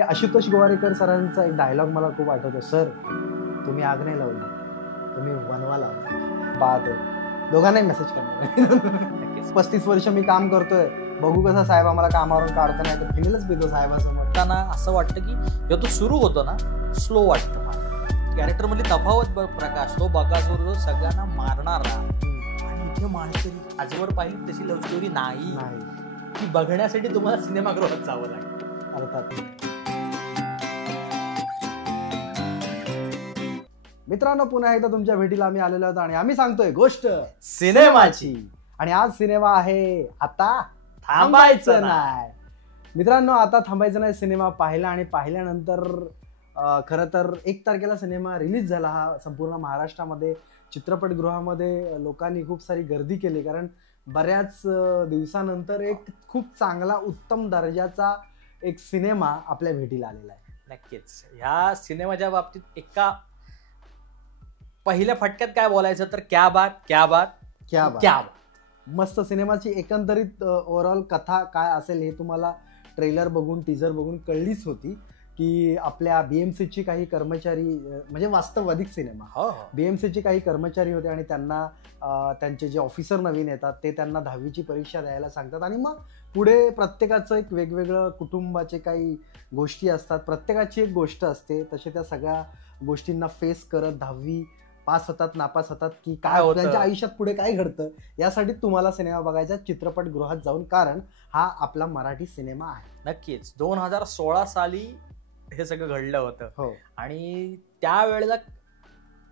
हे आशुतोष गोवारीकर सरांचा एक डायलॉग मला खूप आठवतो. सर तुम्ही आग नाही लावली, तुम्ही वनवा लावला. बाद आहे. दोघांनाही मेसेज करणार. 35 वर्ष मी काम करतोय, बघू कसं साहेब आम्हाला कामावरून काढतो, नाही तर फिनेलच पितो साहेबासमोर. त्यांना असं वाटतं की जेव्हा तो सुरू होतो ना स्लो वाटतं मला. कॅरेक्टर मधली तफावत प्रकाश, तो बकासूर जो सगळ्यांना मारणारा आणि इथे माणसरी आजवर पाहिली तशी लव्ह स्टोरी नाही. ती बघण्यासाठी तुम्हाला सिनेमागृहात जावं लागेल. अर्थात. मित्रांनो, पुन्हा एकदा तुमच्या भेटीला आम्ही आलेलो आहोत आणि आम्ही सांगतोय गोष्ट सिनेमाची. आणि आज सिनेमा आहे आता थांबायचं नाही. मित्रांनो, आता थांबायचं नाही सिनेमा पाहिला आणि पाहिल्यानंतर खरं तर 1 तारखेला सिनेमा रिलीज झाला. हा संपूर्ण महाराष्ट्रामध्ये चित्रपटगृहामध्ये लोकांनी खूप सारी गर्दी केली, कारण बऱ्याच दिवसानंतर एक खूप चांगला उत्तम दर्जाचा एक सिनेमा आपल्या भेटीला आलेला आहे. नक्कीच. ह्या सिनेमाच्या बाबतीत एका पहिल्या फटक्यात काय बोलायचं तर क्या बात क्या बात क्या क्या बात. मस्त सिनेमाची एकंदरीत ओव्हरऑल कथा काय असेल हे तुम्हाला ट्रेलर बघून टीजर बघून कळलीच होती की आपल्या बीएमसीची काही कर्मचारी, म्हणजे वास्तविक सिनेमा, बीएमसीचे काही कर्मचारी होते आणि त्यांना त्यांचे जे ऑफिसर नवीन येतात ते त्यांना 10वीची परीक्षा द्यायला सांगतात आणि मग पुढे प्रत्येकाचं एक वेगवेगळं कुटुंबाचे काही गोष्टी असतात, प्रत्येकाची एक गोष्ट असते. तसे त्या सगळ्या गोष्टींना फेस करत 10वी पास होतात, नापास होतात, की काय होतं त्यांच्या आयुष्यात पुढे काय घडतं, यासाठी तुम्हाला सिनेमा बघायचा चित्रपटगृहात जाऊन, कारण हा आपला मराठी सिनेमा आहे. नक्कीच. 2016 साली हे सगळं घडलं होतं. हो. आणि त्यावेळेला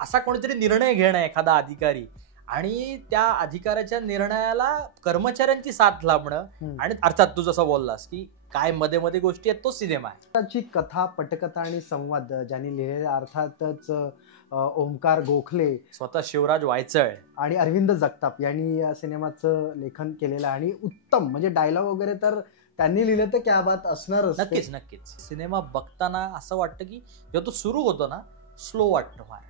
असा कोणीतरी निर्णय घेणं एखादा अधिकारी आणि त्या अधिकाऱ्याच्या निर्णयाला कर्मचाऱ्यांची साथ लाभणं आणि अर्थात तू जसं बोललास की काय मध्ये मध्ये गोष्टी आहेत, तो सिनेमा आहे. त्याची कथा, पटकथा आणि संवाद ज्यांनी लिहिलेले अर्थातच ओमकार गोखले, स्वतः शिवराज वायचळ आणि अरविंद जगताप यांनी या सिनेमाचं लेखन केलेलं आहे. आणि उत्तम, म्हणजे डायलॉग वगैरे तर त्यांनी लिहिले तर क्या बात असणारच. नक्कीच नक्कीच. सिनेमा बघताना असं वाटतं की जेव्हा तो सुरू होतो ना स्लो वाटतं फार,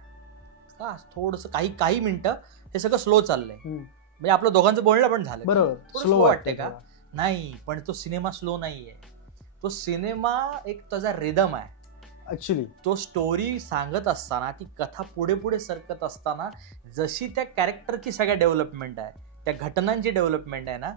का थोडस काही मिनिटं हे सगळं स्लो चाललंय. म्हणजे आपलं दोघांचं बोलणं पण झालं, बरोबर, स्लो वाटते का नाही, पण तो सिनेमा स्लो नाहीये. तो सिनेमा एक त्याचा रिदम आहे ऍक्च्युली. तो स्टोरी सांगत असताना, ती कथा पुढे पुढे सरकत असताना जशी त्या कॅरेक्टरची सगळ्या डेव्हलपमेंट आहे, त्या घटनांची डेव्हलपमेंट आहे ना,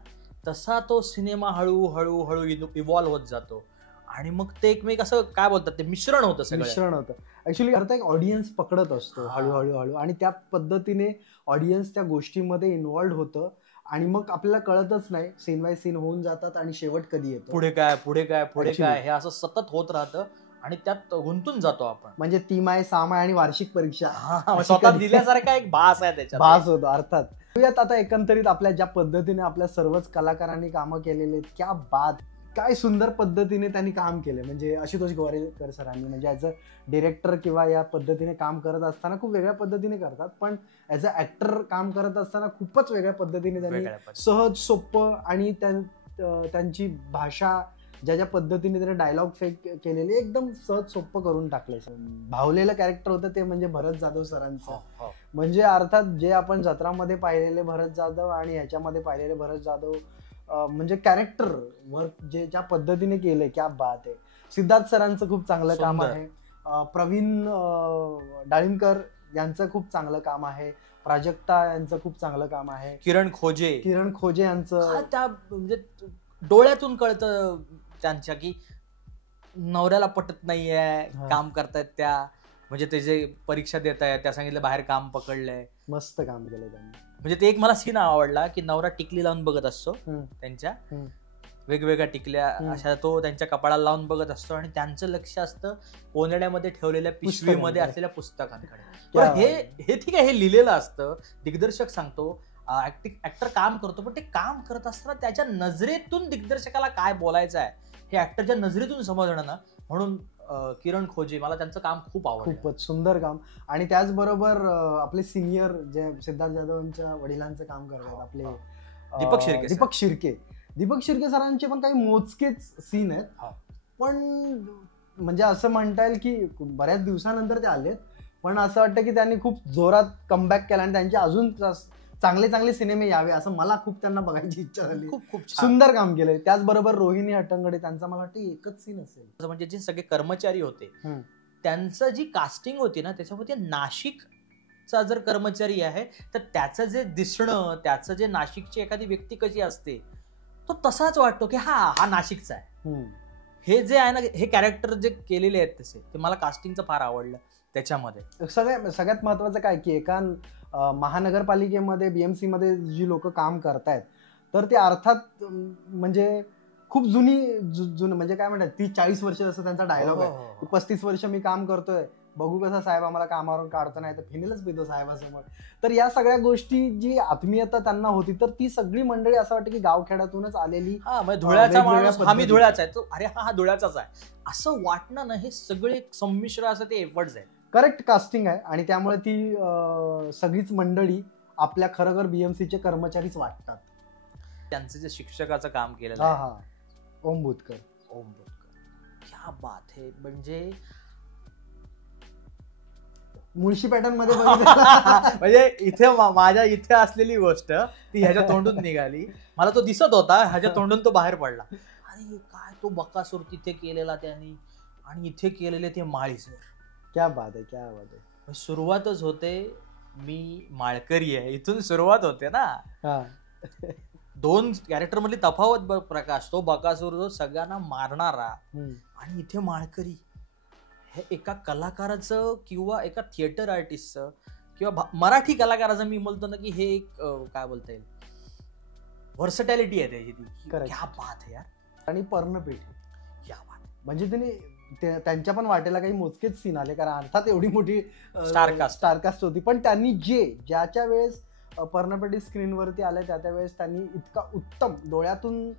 तसा तो सिनेमा हळूहळू हळू इव्हॉल्व्ह होत जातो आणि मग ते एकमेक असं काय बोलतात ते मिश्रण होतं. सगळं मिश्रण होतं ऍक्च्युली. अर्थ एक ऑडियन्स पकडत असतो हळूहळू हळू, आणि त्या पद्धतीने ऑडियन्स त्या गोष्टीमध्ये इन्व्हॉल्व्ह होतं आणि मग आपल्याला कळतच नाही, सीन बाय सीन होऊन जातात आणि शेवट कधी येतो, पुढे काय पुढे काय पुढे काय, हे असं सतत होत राहतं आणि त्यात गुंतून जातो आपण. म्हणजे 3 माय 6 माय आणि वार्षिक परीक्षा स्वतः दिल्यासारखा एक भास आहे त्याच्यात, भास होतो. अर्थात. आता एकंदरीत आपल्या ज्या पद्धतीने आपल्या सर्वच कलाकारांनी कामं केलेले, क्या बात, काय सुंदर पद्धतीने त्यांनी काम केले. म्हणजे आशुतोष गोवारीकर सरांनी, म्हणजे ॲज अ डिरेक्टर किंवा या पद्धतीने काम करत असताना खूप वेगळ्या पद्धतीने करतात, पण ॲज अ ऍक्टर काम करत असताना खूपच वेगळ्या पद्धतीने त्यांनी सहज सोपं आणि त्यांची भाषा ज्या पद्धतीने त्याने डायलॉग फेक केलेले एकदम सहज सोपं करून टाकले. भावलेलं कॅरेक्टर होतं ते म्हणजे भरत जाधव सरांचं. म्हणजे अर्थात जे आपण जत्रामध्ये पाहिलेले भरत जाधव आणि ह्याच्यामध्ये पाहिलेले भरत जाधव, म्हणजे कॅरेक्टर वर्क जे ज्या पद्धतीने केलंय, क्या बात आहे. सिद्धार्थ सरांचं खूप चांगलं काम आहे, प्रवीण डाळिंबकर यांचं खूप चांगलं काम आहे, प्राजक्ता यांचं खूप चांगलं काम आहे, किरण खोजे यांचं. त्या म्हणजे डोळ्यातून कळतं त्यांच्या की नवऱ्याला पटत नाहीये, काम करतायत त्या, म्हणजे ते जे परीक्षा देत आहेत त्या सांगितलं बाहेर काम पकडलंय, मस्त काम केलं त्यांनी. म्हणजे ते एक मला सीन आवडला की नवरा टिकली लावून बघत असतो, त्यांच्या वेगवेगळ्या टिकल्या अशा तो त्यांच्या कपाळाला लावून बघत असतो आणि त्यांचं लक्ष असतं कोंदड्यामध्ये ठेवलेल्या पिशवीमध्ये असलेल्या पुस्तकांकडे. हे ठीक आहे, हे लिहिलेलं असतं, दिग्दर्शक सांगतो, ऍक्टर काम करतो, पण ते काम करत असताना त्याच्या नजरेतून दिग्दर्शकाला काय बोलायचं आहे हे ऍक्टरच्या नजरेतून समजणं ना, म्हणून किरण खोजे, मला त्यांचं काम खूप आवडलं. खूपच सुंदर काम. आणि त्याचबरोबर आपले सिनियर जे सिद्धार्थ जाधवांच्या वडिलांचं काम करतात आपले दीपक शिर्के सरांचे पण काही मोजकेच सीन आहेत, पण म्हणजे असं म्हणता येईल की बऱ्याच दिवसानंतर ते आलेत, पण असं वाटतं की त्यांनी खूप जोरात कमबॅक केला आणि त्यांचे अजून चांगले चांगले सिनेमे यावे असं मला खूप त्यांना बघायची इच्छा झाली. खूप सुंदर काम केलंय. त्याचबरोबर रोहिणी हट्टंगडी, त्यांचा मला वाटतं एकच सीन असेल. म्हणजे जे सगळे कर्मचारी होते त्यांचं जी कास्टिंग होती ना त्याच्यामध्ये नाशिकचा जर कर्मचारी आहे तर त्याचं जे दिसणं, त्याचं जे नाशिकची एखादी व्यक्ती कशी असते तो तसाच वाटतो की हा नाशिकचा आहे. हे जे आहे ना, हे कॅरेक्टर जे केलेले आहेत तसे, ते मला कास्टिंगचं फार आवडलं त्याच्यामध्ये. सगळ्यात महत्वाचं काय की एका महानगरपालिकेमध्ये BMC मध्ये जी लोक काम करतायत तर ते अर्थात म्हणजे खूप जुनी म्हणजे काय म्हणतात 30-40 वर्ष जसं त्यांचा डायलॉग आहे, 35 वर्ष मी काम करतोय, बघू कसं साहेब आम्हाला कामावरून काढतो, नाही तर फिनेलच पितो साहेबासमोर. तर या सगळ्या गोष्टी जी आत्मीयता त्यांना होती तर ती सगळी मंडळी असं वाटतं की गावखेड्यातूनच आलेली. धुळ्याचा माणूस, हा मी धुळ्याचा आहे, तो अरे हा धुळ्याचाच आहे असं वाटणं ना, हे सगळे संमिश्र असं ते एफर्ट्स आहेत. करेक्ट कास्टिंग आहे आणि त्यामुळे ती सगळीच मंडळी आपल्या खरोखर BMCचे कर्मचारीच वाटतात. त्यांचं जे शिक्षकाचं काम केलेलं आहे ओम भूतकर क्या बात है. म्हणजे मुळशी पॅटर्न मध्ये म्हणजे इथे माझ्या इथे असलेली गोष्ट ती ह्याच्या तोंडून निघाली, मला तो दिसत होता, ह्याच्या तोंडून तो बाहेर पडला. अरे काय तो बकासूर तिथे केलेला त्यांनी आणि इथे केलेले ते माळीसर. क्या बात आहे. सुरुवातच होते, मी माळकरी आहे इथून सुरुवात होते ना. दोन कॅरेक्टर मधली तफावत प्रकाश, तो बकासूर जो सगळ्यांना मारणारा आणि इथे माळकरी. हे एका कलाकाराचं किंवा एका थिएटर आर्टिस्टचं किंवा मराठी कलाकाराचं मी बोलतो ना की हे एक काय बोलता येईल व्हर्सटॅलिटी आहे त्याची ती. क्या बात आहे यार. आणि पर्णपेठी क्या बात. म्हणजे त्यांच्या पण वाटेला काही मोजकेच सीन आले, कारण अर्थात एवढी मोठी स्टारकास्ट होती, पण त्यांनी ज्याच्या वेळेस पर्णपेटी स्क्रीनवरती आल्या त्या वेळेस त्यांनी इतका उत्तम डोळ्यातून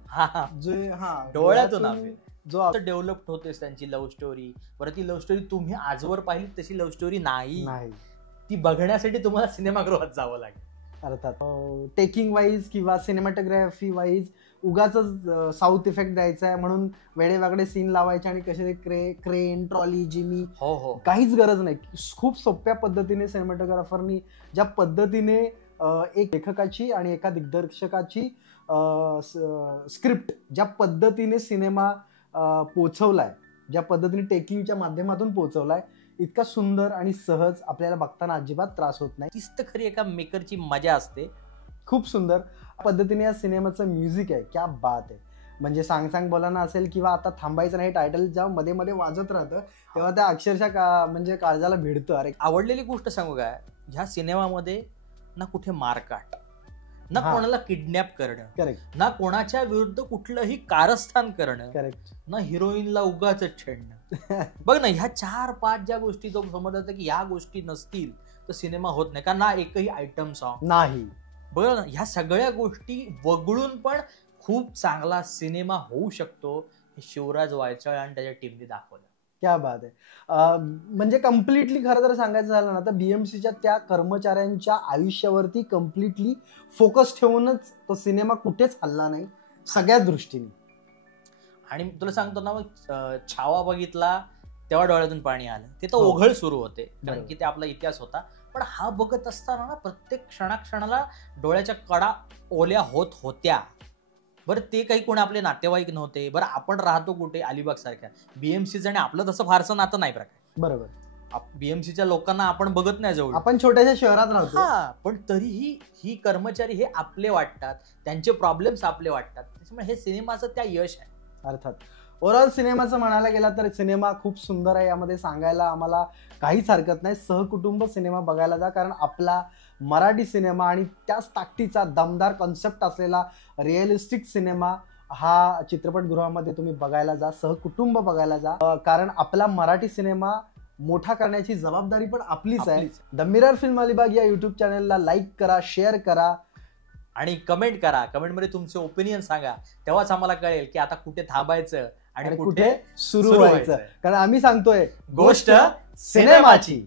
जो डेव्हलप होतेस त्यांची लव्ह स्टोरी. बरं ती लव्ह स्टोरी तुम्ही आजवर पाहिली तशी लव्ह स्टोरी नाही, ती बघण्यासाठी तुम्हाला सिनेमागृहात जावं लागेल. अर्थात टेकिंग वाईज किंवा सिनेमॅटोग्राफी वाईज उगाच साऊथ इफेक्ट द्यायचा आहे म्हणून वेडेवाकडे सीन लावायचे आणि कसे क्रेन ट्रॉली जिमी काहीच गरज नाही. खूप सोप्या पद्धतीने सिनेमॅटोग्राफरनी ज्या पद्धतीने एक लेखकाची आणि एका दिग्दर्शकाची स्क्रिप्ट ज्या पद्धतीने सिनेमा पोचवलाय, ज्या पद्धतीने टेकिंगच्या माध्यमातून पोचवलाय, इतका सुंदर आणि सहज आपल्याला बघताना अजिबात त्रास होत नाही. तीच तर खरी एका मेकरची मजा असते. खूप सुंदर पद्धतीने या सिनेमाचं म्युझिक आहे. क्या बात आहे. म्हणजे सांग बोलाना असेल किंवा आता थांबायचं नाही टायटल जेव्हा मध्ये मध्ये वाजत राहतं तेव्हा त्या अक्षरशः म्हणजे काळजाला भिडतं. अरे आवडलेली गोष्ट सांगू काय, ह्या सिनेमामध्ये ना कुठे मारकाट, ना कोणाला किडनॅप करणं, करेक्ट, ना कोणाच्या विरुद्ध कुठलंही कारस्थान करणं, करेक्ट, ना हिरोईनला उगाच छेडणं. बघ ना, ह्या 4-5 ज्या गोष्टी जो समजत की ह्या गोष्टी नसतील तर सिनेमा होत नाही. का ना एकही आयटम सॉन्ग नाही. बघ ना, ह्या सगळ्या गोष्टी वगळून पण खूप चांगला सिनेमा होऊ शकतो हे शिवराज वायचळ आणि त्याच्या टीमने दाखवलं. क्या बात आहे. म्हणजे कम्प्लिटली खरं तर सांगायचं झालं ना तर BMCच्या त्या कर्मचाऱ्यांच्या आयुष्यावरती कम्प्लिटली फोकस ठेवूनच तो सिनेमा कुठेच हल्ला नाही सगळ्या दृष्टीने. आणि तुला सांगतो ना, छावा बघितला तेव्हा डोळ्यातून पाणी आलं. ते तर ओघळ सुरू होते कारण की ते आपला इतिहास होता. पण हा बघत असताना ना प्रत्येक क्षणाक्षणाला डोळ्याच्या कडा ओल्या होत होत्या. बरं ते काही कोणी आपले नातेवाईक नव्हते. बरं आपण राहतो कुठे, अलिबाग सारख्या. BMCचं आणि आपलं तसं फारसं नातं नाही प्रकार. बरोबर. BMCच्या लोकांना आपण बघत नाही जवळ, आपण छोट्याशा शहरात राहतो. पण तरीही ही कर्मचारी हे आपले वाटतात, त्यांचे प्रॉब्लेम्स आपले वाटतात. त्याच्यामुळे हे सिनेमाचं त्या यश आहे. अर्थात ओव्हरऑल सिनेमाचं म्हणायला गेला तर सिनेमा खूप सुंदर आहे. यामध्ये सांगायला आम्हाला काहीच हरकत नाही. सहकुटुंब सिनेमा बघायला जा, कारण आपला मराठी सिनेमा आणि त्याच ताकदीचा दमदार कॉन्सेप्ट असलेला रिअलिस्टिक सिनेमा हा चित्रपटगृहामध्ये तुम्ही बघायला जा, सहकुटुंब बघायला जा, कारण आपला मराठी सिनेमा मोठा करण्याची जबाबदारी पण आपलीच आहे. द मिरर फिल्म अलिबाग या युट्यूब चॅनलला लाईक करा, शेअर करा आणि कमेंट करा. कमेंटमध्ये तुमचे ओपिनियन सांगा, तेव्हाच आम्हाला कळेल की आता कुठे थांबायचं आणि कुठे सुरू व्हायचं. कारण आम्ही सांगतोय गोष्ट सिनेमाची.